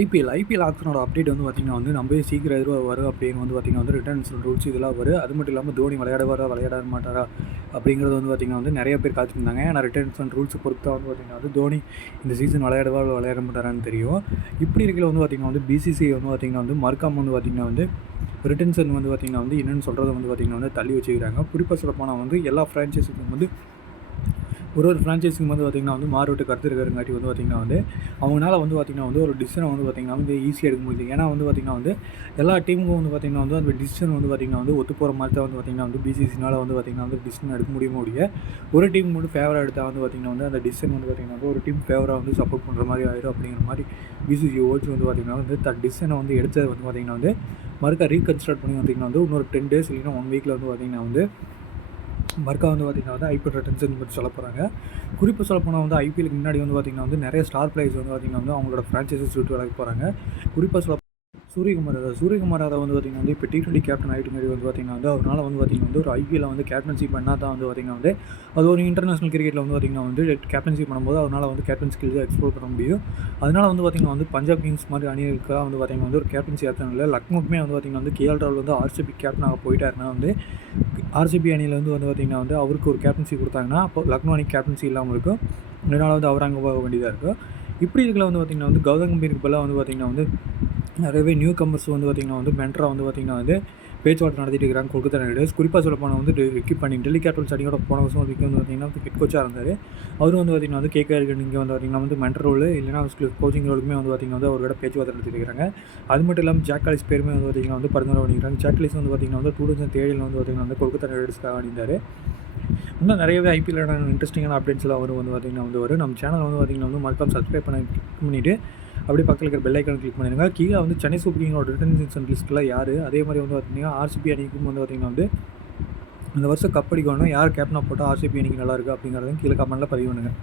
IPL ஆக்ஷனோட update வந்து பார்த்திங்கன்னா வந்து நம்ம சீக்கிரம் எதிர்வாக வரும் அப்படின்னு வந்து பார்த்திங்கன்னா வந்து ரிட்டர்ன்ஸ் ரூல்ஸ் இதெல்லாம் வரும். அது மட்டும் இல்லாமல் தோனி விளையாடுவாரா விளையாட மாட்டாரா அப்படிங்கிறது வந்து பார்த்திங்கன்னா வந்து நிறைய பேர் காத்திருந்தாங்க. ஏன்னா ரிட்டர்ன்ஸ் அண்ட் ரூல்ஸ் பொறுத்தா வந்து பார்த்திங்கன்னா வந்து தோனி இந்த சீசன் விளையாடுவா விளையாட மாட்டாரான்னு தெரியும். இப்படி இருக்கிற வந்து பார்த்திங்கன்னா வந்து பிசிசிஐ வந்து பார்த்திங்கன்னா வந்து மறக்காம வந்து பார்த்திங்கன்னா வந்து ரிட்டர்ன்ஸ் வந்து பார்த்திங்கன்னா வந்து என்னென்னு சொல்கிறத வந்து பார்த்திங்கன்னா வந்து தள்ளி வச்சுக்கிறாங்க. குறிப்பாக சொல்லப்போனால் வந்து எல்லா ஃப்ரான்ச்சைஸுக்கும் வந்து ஒரு ஃப்ரான்ச்சைஸிக்கு வந்து பார்த்திங்கன்னா வந்து மாறுபட்ட கருத்து இருக்கிறங்காட்டி வந்து பார்த்திங்கன்னா வந்து அவங்களால வந்து பார்த்திங்கன்னா வந்து ஒரு டிசிஷனை வந்து பார்த்திங்கன்னா வந்து ஈஸியாக எடுக்க முடியுது. ஏன்னா வந்து பார்த்திங்கன்னா வந்து எல்லா டீமுக்கும் வந்து பார்த்திங்கன்னா வந்து அந்த டிசிஷன் வந்து பார்த்திங்கன்னா வந்து ஒத்து போகிற மாதிரி தான் வந்து பார்த்திங்கன்னா வந்து பிசிசினால் வந்து பார்த்திங்கன்னா வந்து டிசிஷன் எடுக்க முடிய ஒரு டீம் மட்டும் ஃபேவராக எடுத்தால் வந்து பார்த்திங்கன்னா வந்து அந்த டிசிஷன் வந்து பார்த்திங்கன்னா வந்து ஒரு டீம் ஃபேவராக வந்து சப்போர்ட் பண்ணுற மாதிரி ஆயிடும். அப்படிங்கிற மாதிரி பிசிசி ஓச்சு வந்து பார்த்திங்கன்னா வந்து டிசிஷனை வந்து எடுத்தது வந்து பார்த்திங்கன்னா வந்து மறுக்கா ரீகன்ஸ்ட்ரக்ட் பண்ணி பார்த்திங்கன்னா வந்து இன்னொரு 10 days இல்லைன்னா 1 week வந்து பார்த்திங்கன்னா வந்து மறுக்கா வந்து பார்த்திங்கன்னா வந்து ஐபிஎல் ரிட்டர்ன்ஸ் பற்றி சொல்ல போகிறாங்க. குறிப்பாக சொல்லப்போனால் வந்து ஐபிஎலுக்கு முன்னாடி வந்து பார்த்திங்கன்னா வந்து நிறைய ஸ்டார் பிளேயர்ஸ் வந்து பார்த்திங்கன்னா வந்து அவங்களோட ஃப்ரான்ச்சைஸஸ் விட்டு விலக போகிறாங்க. குறிப்பாக சூரியகுமார் யாதவ் வந்து பார்த்திங்கன்னா வந்து இப்போ T20 கேப்டன் ஆகிட்டு மாதிரி வந்து பார்த்திங்கன்னா வந்து அவரால் வந்து பார்த்திங்கன்னா வந்து ஒரு ஐபிஎல்ல வந்து கேப்டன்ஷிப் பண்ணால் தான் வந்து பார்த்திங்கன்னா வந்து அது ஒரு இன்டர்நேஷனல் கிரிக்கெட்டில் வந்து பார்த்திங்கன்னா வந்து கேப்டன்ஷிப் பண்ணும்போது அவரால் வந்து கேப்டன் ஸ்கில்ஸை எக்ஸ்ப்ளோர் பண்ண முடியும். அதனால் வந்து பார்த்திங்கன்னா வந்து பஞ்சாப் கிங்ஸ் மாதிரி அணிகளுக்காக வந்து பார்த்திங்கன்னா வந்து ஒரு கேப்டன்சி கேப்டன் இல்லை. லக்னோக்குமே வந்து பார்த்திங்கன்னா வந்து KL ராகுல் வந்து ஆர்சிபி கேப்டனாக போயிட்டாருன்னா வந்து ஆர்சிபி அணியில் வந்து பார்த்திங்கன்னா வந்து அவருக்கு ஒரு கேப்டன்சி கொடுத்தாங்கன்னா அப்போ லக்னோ அணி கேப்டன்சி இல்லாமல் இருக்கும். இதனால் வந்து அவர் அங்கே போக வேண்டியதாக இருக்கும். இப்படி இருக்கல வந்து பார்த்திங்கன்னா வந்து கௌதம் கம்பீருக்கு பதிலாக வந்து பார்த்திங்கன்னா வந்து நிறையவே நியூ கம்பர்ஸ் வந்து பார்த்திங்கன்னா வந்து மென்டராக வந்து பார்த்திங்கன்னா வந்து பேச்சுவார்த்தை நடத்திட்டு இருக்கிறாங்க கொல்கத்தா நைட் ரைடர்ஸ். குறிப்பாக சொல்ல போனால் வந்து ரிக்கி பாண்டிங் டெல்லி கேபிட்டல்ஸ் அணியோட போன வருஷம் வந்து பார்த்திங்கன்னா ஹெட் கோச்சாக இருந்தார். அவரும் வந்து பார்த்திங்கன்னா வந்து கேகேஆர் இங்கே வந்து பார்த்திங்கன்னா வந்து மென்டர் ரோல் இல்லைனா கோச்சிங் ரோலுக்குமே வந்து பார்த்திங்கன்னா வந்து அவரோட பேச்சுவார்த்தை நடத்திட்டு இருக்கிறாங்க. அது மட்டும் இல்லாமல் ஜாக் காலிஸ் பேருமே வந்து பார்த்திங்கன்னா வந்து பரிந்துரை பண்ணிக்கிறாங்க. ஜாக் காலிஸ் வந்து பார்த்திங்கன்னா வந்து 2007 வந்து பார்த்திங்கன்னா வந்து கொல்கத்தா நைட் ரைடர்ஸ்க்காக அணிந்தார். இன்னும் நிறையவே ஐபிஎல்லோட இன்ட்ரெஸ்டிங்கான அப்டேட்ஸ்லாம் வந்து பார்த்திங்கன்னா வந்து நம்ம சேனல் வந்து பார்த்திங்கன்னா வந்து மறக்காம சப்ஸ்கிரைப் பண்ணிவிட்டு அப்படியே பக்கத்தில் இருக்கிற பெல் ஐக்கான் கிளிக் பண்ணிடுங்க. கீழே வந்து சென்னை சூப்பர் கிங்கோட ரிட்டர்ன்ஸ் லிஸ்ட்டில் யார், அதே மாதிரி வந்து பார்த்திங்கன்னா ஆர்சிபி அணிக்கும் வந்து பார்த்திங்கன்னா வந்து இந்த வருஷம் கப் அடிக்கணும் யார் கேப்டனாக போட்டால் ஆர்சிபி அணிக்கு நல்லாயிருக்கு அப்படிங்கிறதையும் கீழே கமெண்ட்டில் பதிவு பண்ணுங்கள்.